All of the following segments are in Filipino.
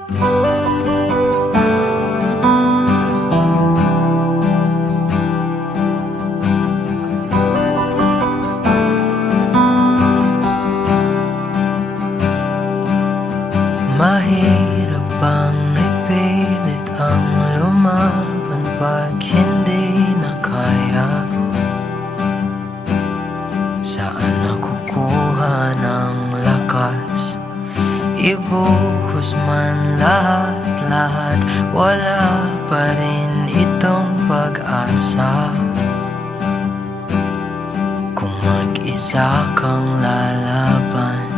Mahirap bang ipilit ang lumaban pag hindi na kaya? Saan nakukuha ng lakas? Ibuhos man lahat-lahat, wala pa rin itong pag-asa. Kung mag-isa kang lalaban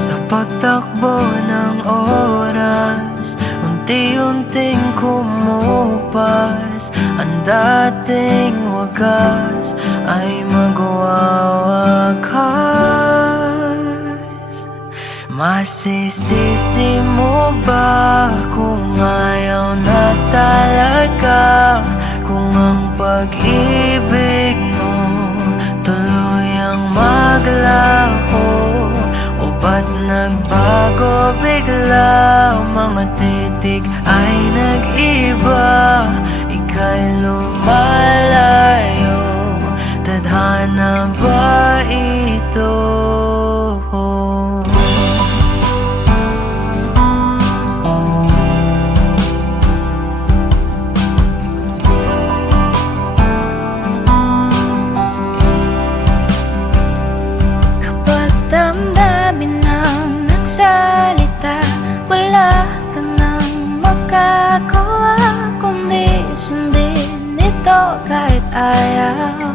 sa pagtakbo ng oras, unti-unting kumupas. Ang dating wagas ay magwawakas. Masisisi mo ba kung ayaw na talaga? Kung ang pag-ibig mo tuluyang maglaho, o ba't nagbago bigla? Mga titik ay nag-iba, ika'y lumalayo. Tadhana ba ito? Wala ka nang makagawa kundi sundin ito kahit ayaw.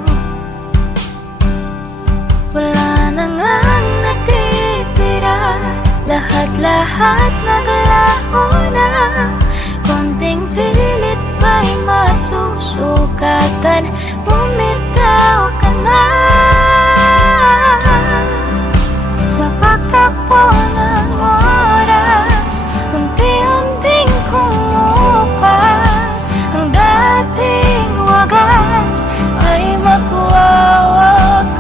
Wala na ngang natitira, lahat-lahat naglaho na. Konting pilit ba'y masusukatan? Bumitaw ka na sa pagtakbo ng oras, unti-unting kumupas. Ang dating wagas ay magwawakas.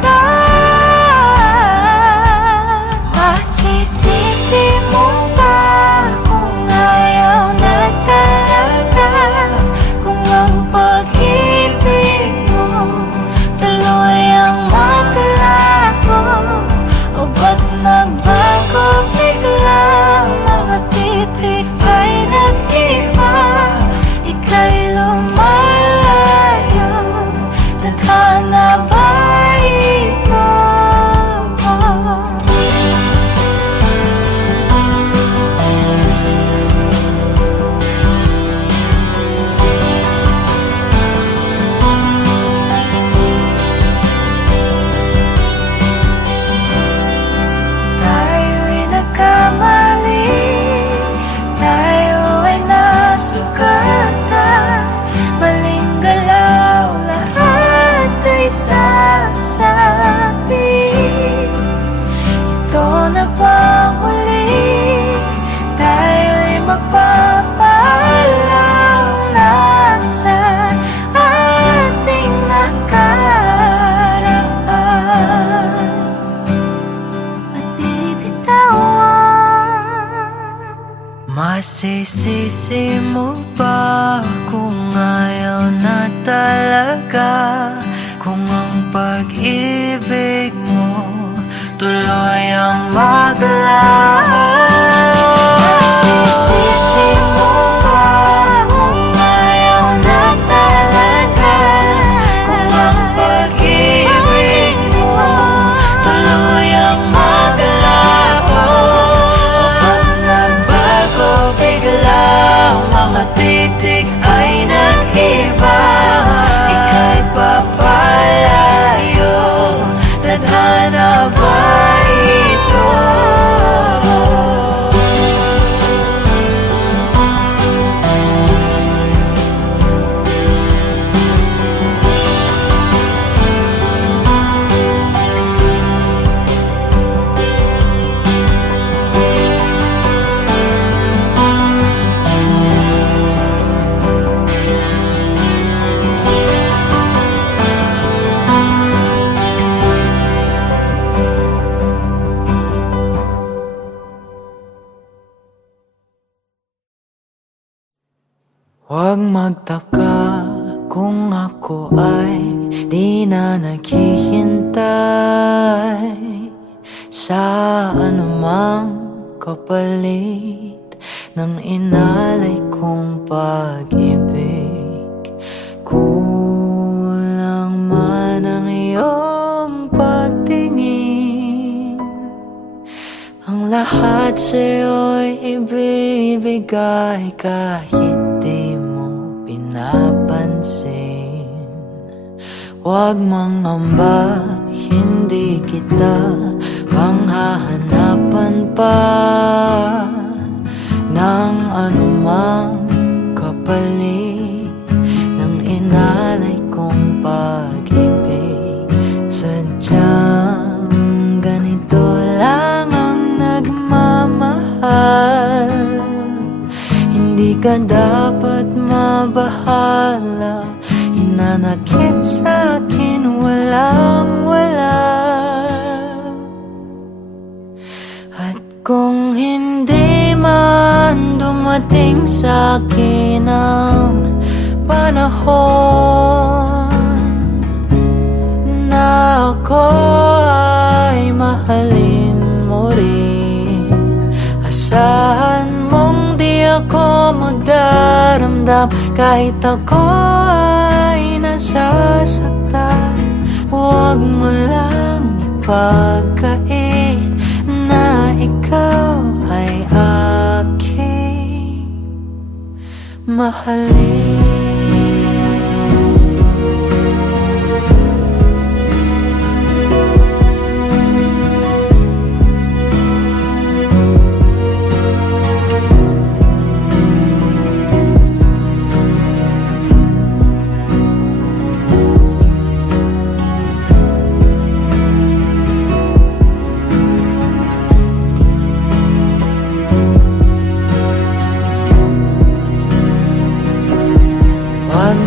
Masisisi mo ba kung ayaw na talaga? Kung ang pag-ibig mo tuluyang maglaho, o ba't nagbago bigla? Mga titik ay nag-iba, ika'y lumalayo. Tadhana ba ito? Tayo'y nagkamali, tayo ay nasugatan. Maling galaw, lahat ay sasabi. Ito na bang huli? Tayo'y magpapaalam na sa ating nakaraan at bibitawan. Masisisi mo ba kung ayaw na talaga? Kung ang pag-ibig mo tuluyang maglaho? Masisisi mo ba kung ayaw na talaga? Kung ang pag-ibig mo tuluyang maglaho, o ba't nagbago bigla? Mga titik ay nag-iba, ika'y papalayo. Tadhana ba ito? Huwag magtaka kung ako ay di na naghihintay sa anumang kapalit ng inalay kong pag-ibig. Kulang man ang iyong pagtingin, ang lahat sa'yo'y ibibigay kahit di mo pinapansin. Huwag mangamba, hindi kita panghahanapan pa ng anumang kapalit ng inalay kong pag-ibig. Sadyang ganito lang ang nagmamahal, hindi ka dapat mabahala. Hinanakit sa'kin walang-wala, at kung hindi man dumating sa'kin ang panahon na ako ay mahalin mo rin, asahan mong di ako magdaramdam kahit ako ay nasasaktan. Huwag mo lang ipagkait na ikaw ay aking mahalin.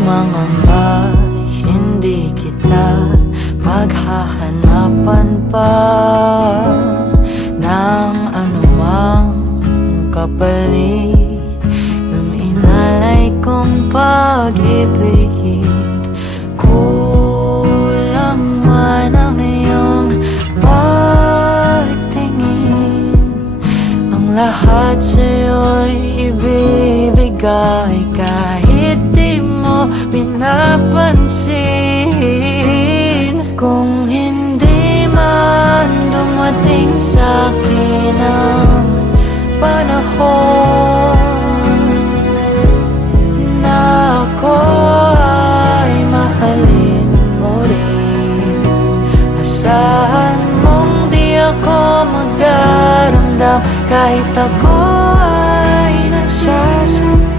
Mangamba, hindi kita maghahanapan pa ng anumang kapalit ng inalay kong pag-ibig. Kulang man ang iyong pagtingin, ang lahat sa'yo'y ibibigay kahit di mo pinapansin. Kung hindi man dumating sa'kin ang panahon na ako ay mahalin mo rin, asahan mong di ako magdaramdam kahit ako ay nasasaktan.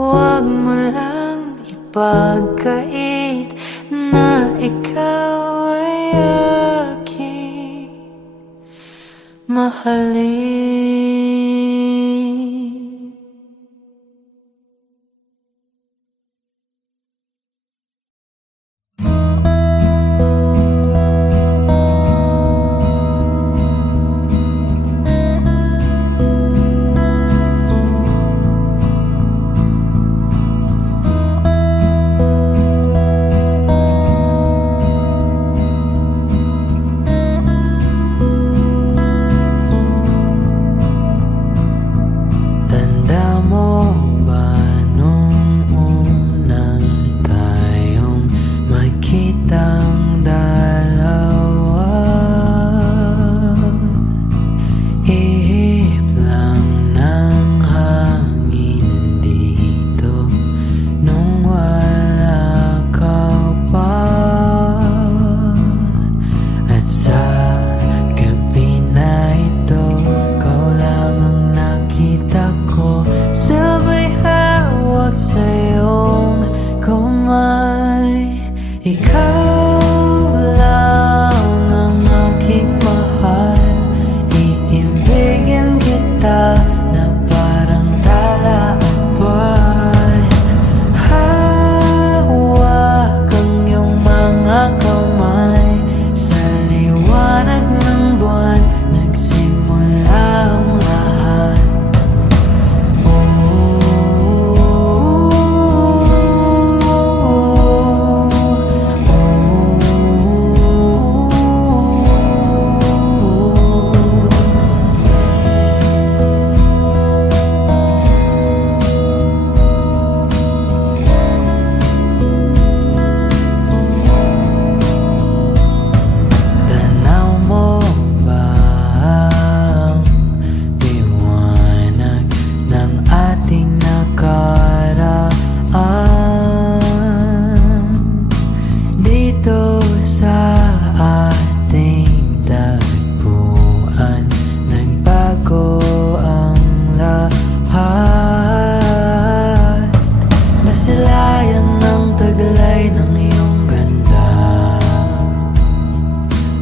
Huwag mo lang ipagkait na ikaw ay aking mahalin. Ikaw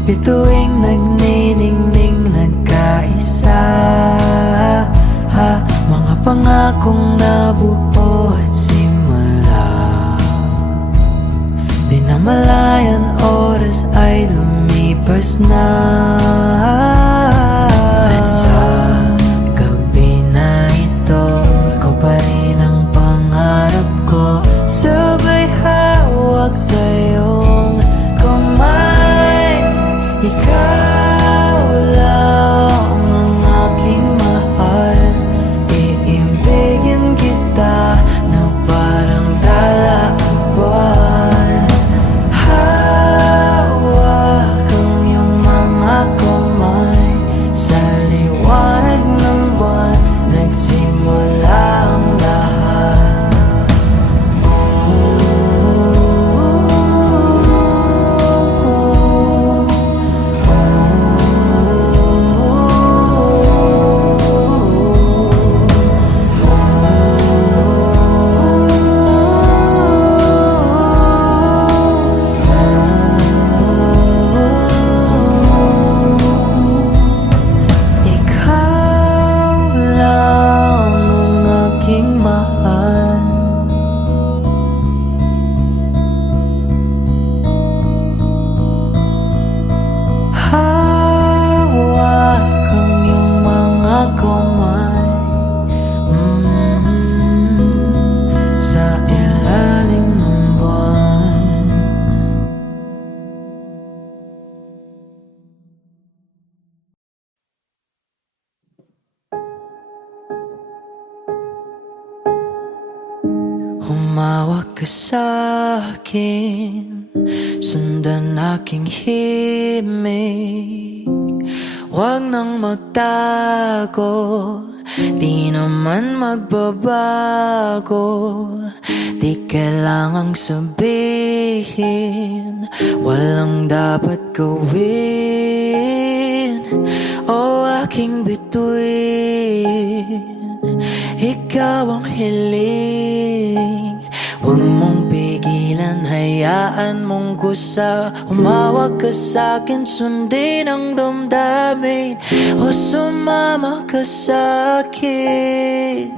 Bituing nagniningning nagkaisa, mga pangakong nabuo at simula. Di na malayan oras ay lumipas na. At sa gabi na ito, ikaw pa rin ang pangarap ko. Sabay hawak sa iyong kamay. Ikaw lang ang aking mahal. Iibigin kita na parang dala ang buwan. Hawak ang iyong mga kamay. Sa liwanag ng buwan nagsimula ang lahat. Humawak ka sa'kin, sundan aking himig. Huwag nang magtago, di naman magbabago. Di kailangang sabihin, walang dapat gawin. O aking bituin, ikaw ang hiling. Huwag mong pigilan, hayaan mong kusa. Humawak ka sa'kin, sundin ang damdamin. O sumama ka sa'kin,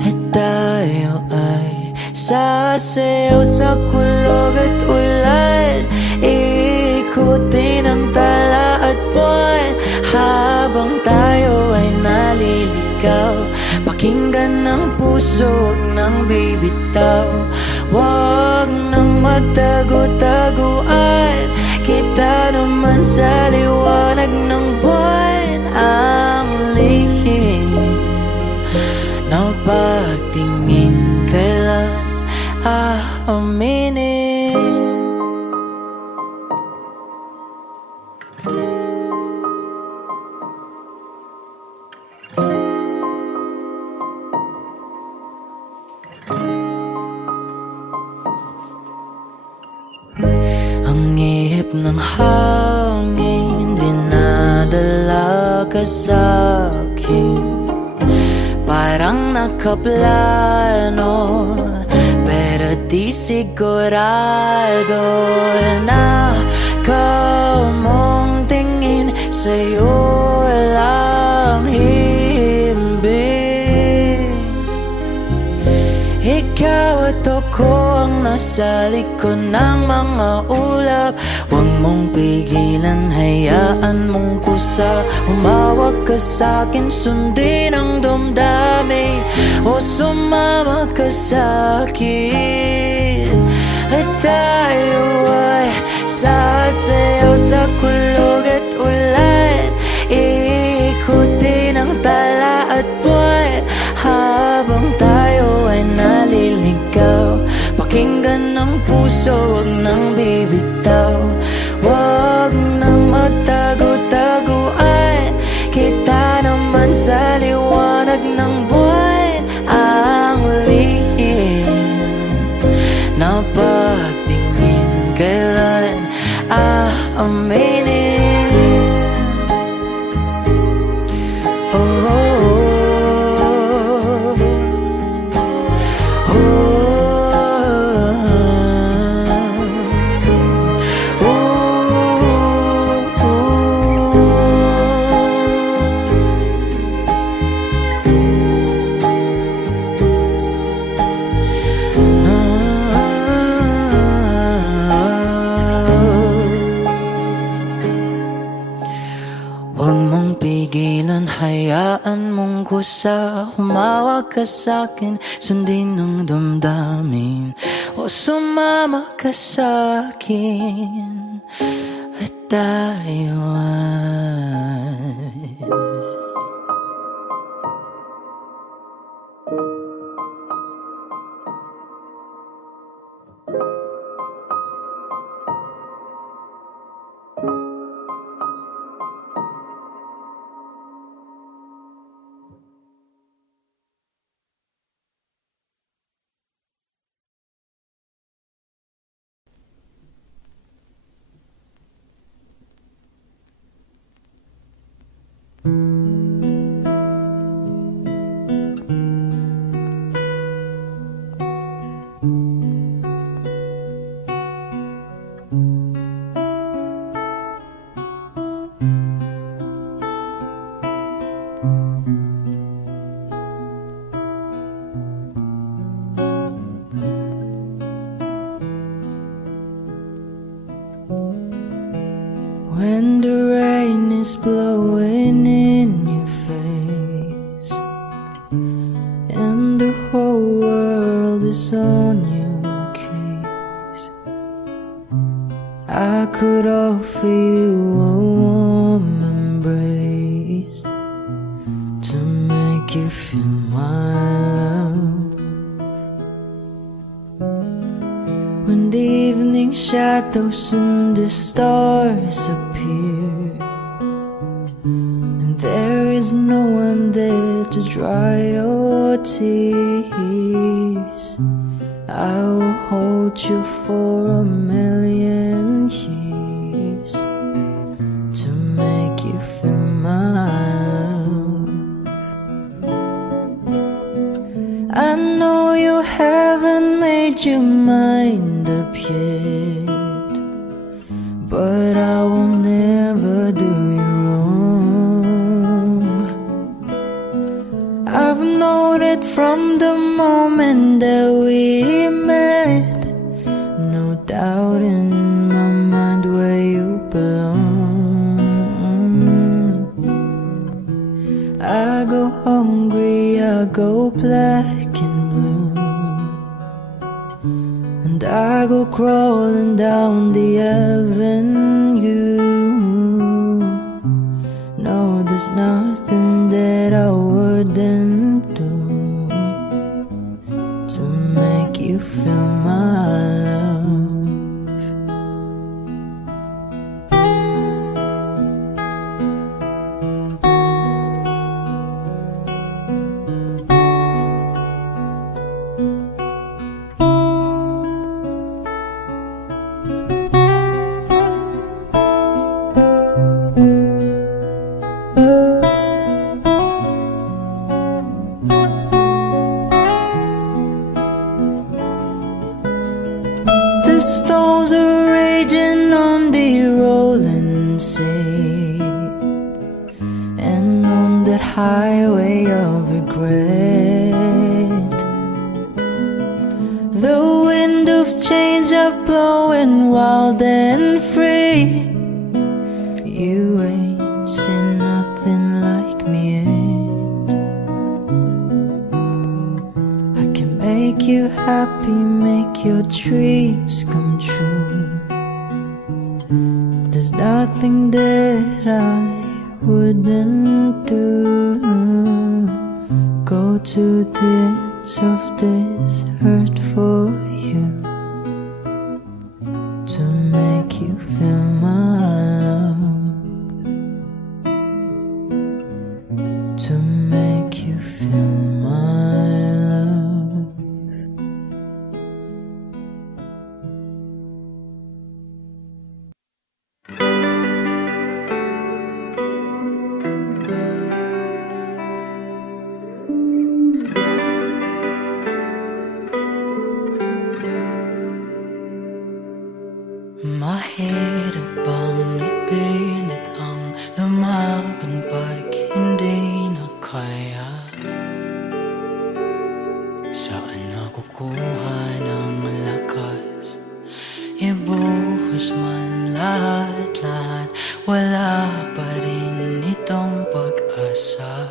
at tayo ay sasayaw sa kulog at ulan. Ikutin ang tala at buwan habang tayo ay naliligaw. Pakinggan ng puso, huwag nang bibitaw. Huwag nang magtago-taguan. Kita naman sa liwanag ng buwan ang lihim ng pagtingin. Kailan aaminin? Ang ihip ng hangin dinadala ka sa'kin. Parang nakaplano, pero di sigurado na kamong tingin sa'yo lang himbing. Ikaw at ako ang nasa likod ng mga ulap. Huwag mong pigilan, hayaan mong kusa. Humawak ka sa'kin, sundin ang damdamin. O sumama ka sa'kin, at tayo ay sasayaw sa kulog at ulan. Ikutin ang tala at buwan habang tayo ay naliligaw. Pakinggan ng puso, huwag nang bibitaw. Huwag nang magtago-taguan. Kita naman sa liwanag ng buwan ang lihim na pagtingin. Kailan aaminin? kusa. Humawak ka sa'kin, sundin ang damdamin, o sumama ka sa'kin at tayo ay when the rain is blowing in your face and the whole world is on your case, I could offer you a warm embrace to make you feel my love. When the evening shadows and the stars appear and there is no one there to dry your tears, I will hold you for a million years to make you feel my love. I know you haven't made your mind up yet, but I will never do you wrong. I've known it from the moment that we met, no doubt in my mind where you belong. I go hungry, I go black and blue, and I go crawling down the avenue. No, there's nothing that I wouldn't do to make you feel my love. The storms are raging on the rolling sea, and on that highway of regret, the wind of change are blowing wild and free. You ain't seen nothing like me yet. I can make you happy, make your dreams come true. There's nothing that I wouldn't do. Go to the ends of this earth for you to make you feel my love, to make you feel my love. Mahirap bang ipilit ang lumaban pag hindi na kaya? Saan nakukuha ng lakas? Ibuhos man lahat-lahat, wala pa rin itong pag-asa.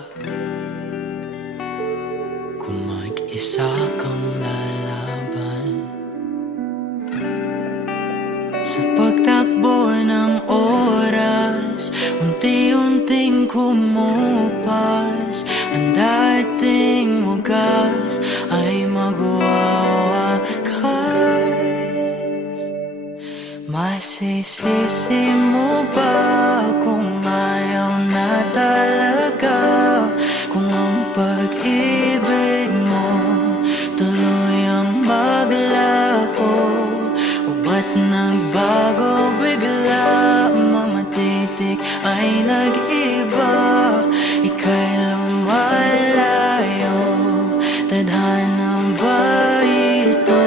mag-isa kang lalaban. Sa pagtakbo ng oras, unti-unting kumupas. Ang dating wagas ay magwawakas. Masisisi mo ba kung ayaw na talaga? Kung ang pag-ibig mo tuluyang maglaho, o ba't nagbago bigla? Mga titik ay nag-iba, ika'y lumalayo. Tadhana ba ito?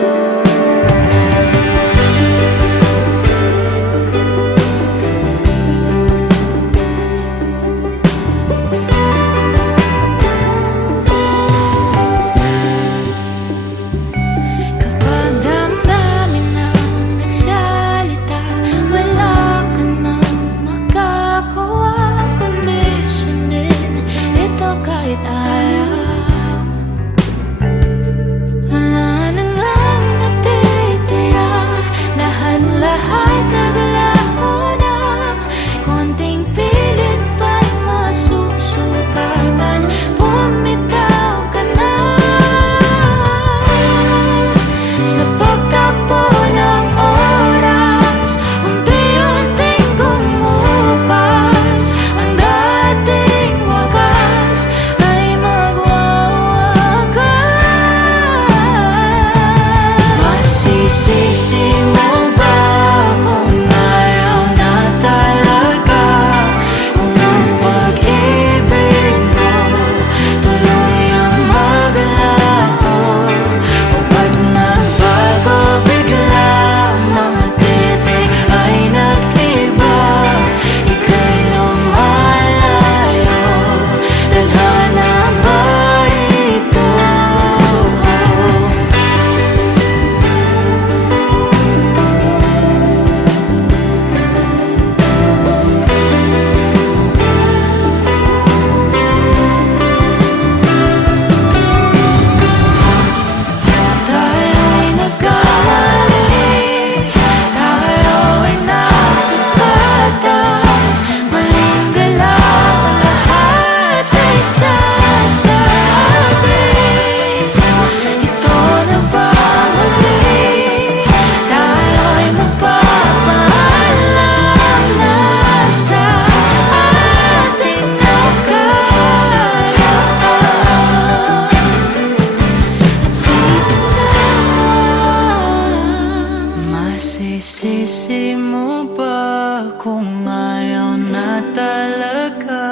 Masisisi mo ba kung ayaw na talaga?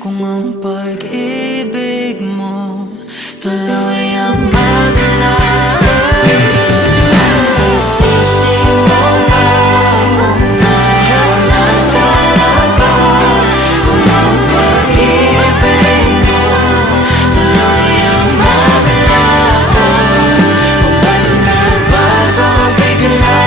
Kung ang pag-ibig mo tuloy ang maglaho? Masisisi mo ba kung ayaw na talaga? Kung ang pag-ibig mo tuloy ang maglaho? O ba't nagbago bigla?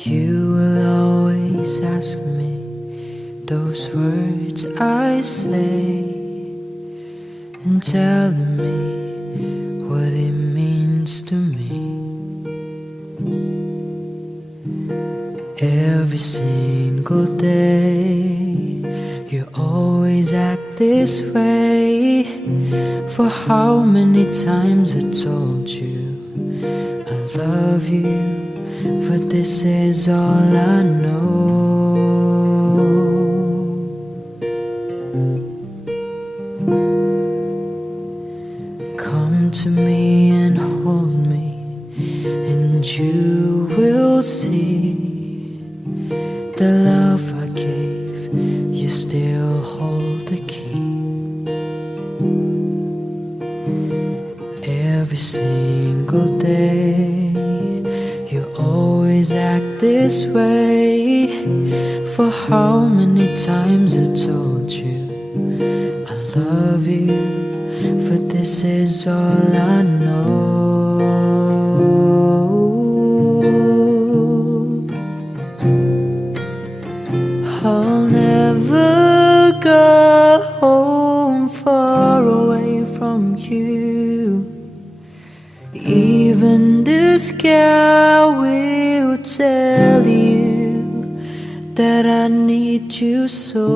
You will always ask me those words I say, and telling me what it means to me. Every single day you always act this way. For how many times I told you I love you, for this is all I know. Come to me and hold me, and you will see the love I gave, you still hold the key. Every single day you always act this way. For how many times I told you I love you, for this is all I know. I'll never go home far away from you. Even the sky will tell you that I need you so.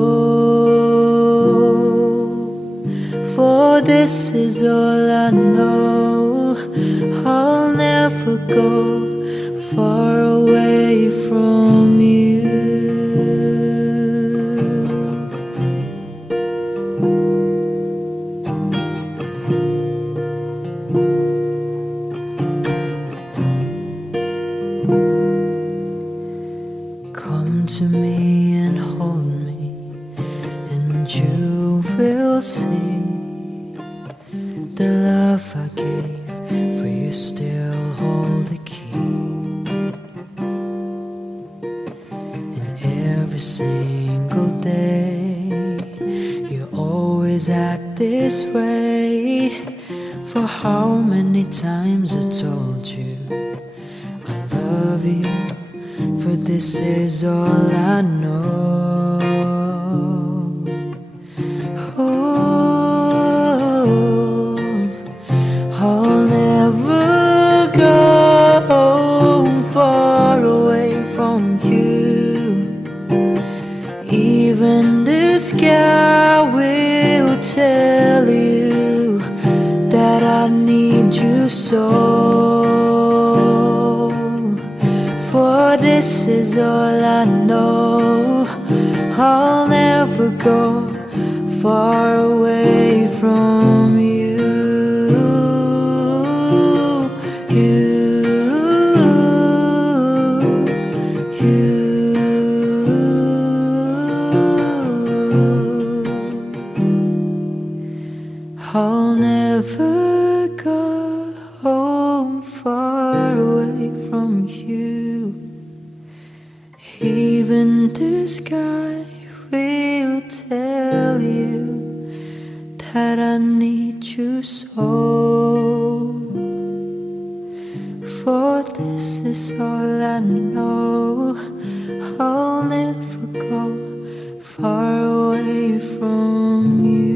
For this is all I know. I'll never go far away from you. Come to me and hold me, and you will see the love I gave, for you still hold the key. And every single day you always act this way. For how many times I told you I love you, for this is all I know. Oh, I'll never go far away from you. Even the sky will tell you that I need you so. For this is all I know. I'll never go far away from you. I'll never go home far away from you. Even the sky will tell you that I need you so. For this is all I know. I'll never go far away from you.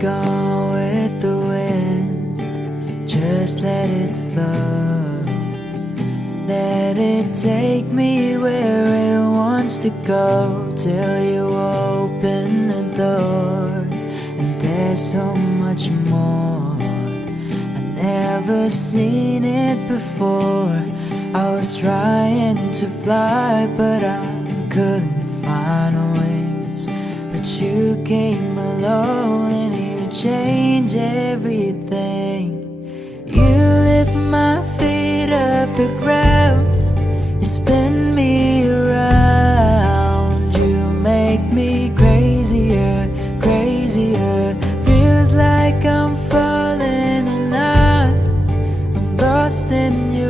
Go with the wind, just let it flow. Let it take me where it wants to go, till you open the door. And there's so much more, I've never seen it before. I was trying to fly, but I couldn't find wings. But you came alone and you change everything. You lift my feet off the ground, you spin me around, you make me crazier, crazier. Feels like I'm falling and I'm lost in you.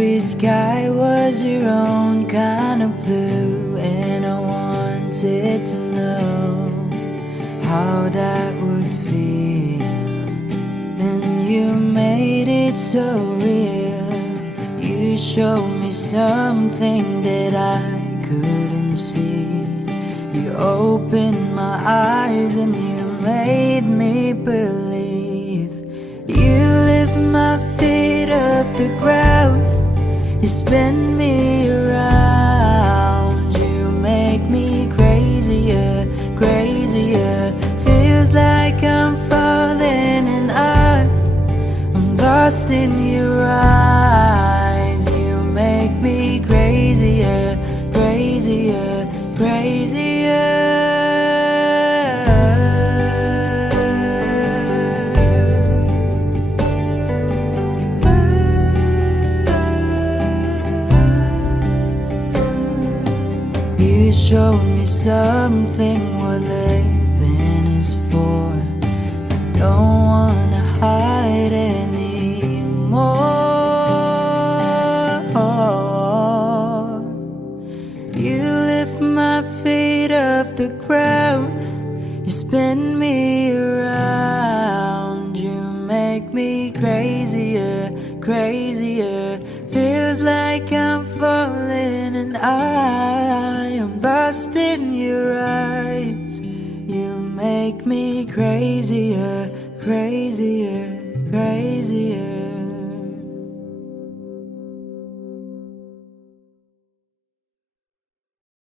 Every sky was your own kind of blue, and I wanted to know how that would feel. And you made it so real. You showed me something that I couldn't see. You opened my eyes and you made me believe. You lift my feet off the ground. You spin me around. You make me crazier, crazier. Feels like I'm falling and I'm lost in your eyes. You make me crazier, crazier, crazier. You showed me something what living is for. I don't wanna hide anymore. You lift my feet off the ground. You spin me around. You make me crazier, crazier. Feels like I'm falling and I am lost in your eyes. You make me crazier, crazier.